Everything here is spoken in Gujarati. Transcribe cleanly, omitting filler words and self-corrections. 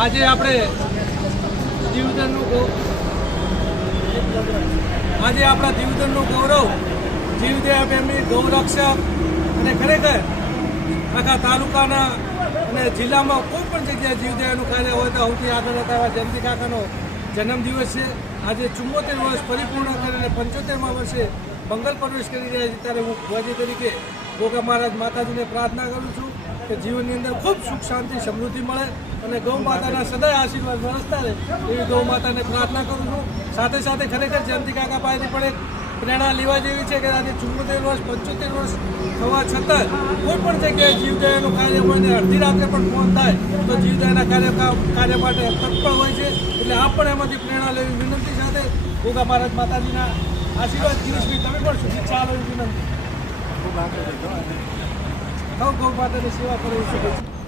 આજે આપણે જીવદળનું ગૌરવ જીવદયા એમની ગૌરક્ષક અને ખરેખર આખા તાલુકાના અને જિલ્લામાં કોઈ પણ જગ્યાએ જીવદયાનું કાર્ય હોય તો સૌથી આગળ હતા એવા જયંતિ કાકાનો જન્મદિવસ છે। આજે 74 વર્ષ પરિપૂર્ણ કરીને 75મા વર્ષે મંગલ પ્રવેશ કરી રહ્યા છે ત્યારે હું ભુવાજી તરીકે ગોગા મહારાજ માતાજીને પ્રાર્થના કરું છું કે જીવનની અંદર ખૂબ સુખ શાંતિ સમૃદ્ધિ મળે અને ગૌ માતાના સદાય આશીર્વાદ વરસતા રહે એવી ગૌ માતાને પ્રાર્થના કરું છું। સાથે સાથે ખરેખર જયંતિ કાકા પાસેથી પણ એક પ્રેરણા લેવા જેવી છે કે આજે 74 વર્ષ 75 વર્ષ થવા છતાં કોઈ પણ જગ્યાએ જીવદયાનું કાર્ય હોય ને અડધી રાત્રે પણ ફોન થાય તો જીવદયાના કાર્ય માટે તત્પર હોય છે। એટલે આપ પણ એમાંથી પ્રેરણા લેવી વિનંતી સાથે ગોગા મહારાજ માતાજીના આશીર્વાદ ગિરીશભાઈ તમે પણ શુભેચ્છા આપો વિનંતી। ગૌ માતાની સેવા કરવી શુભેચ્છા।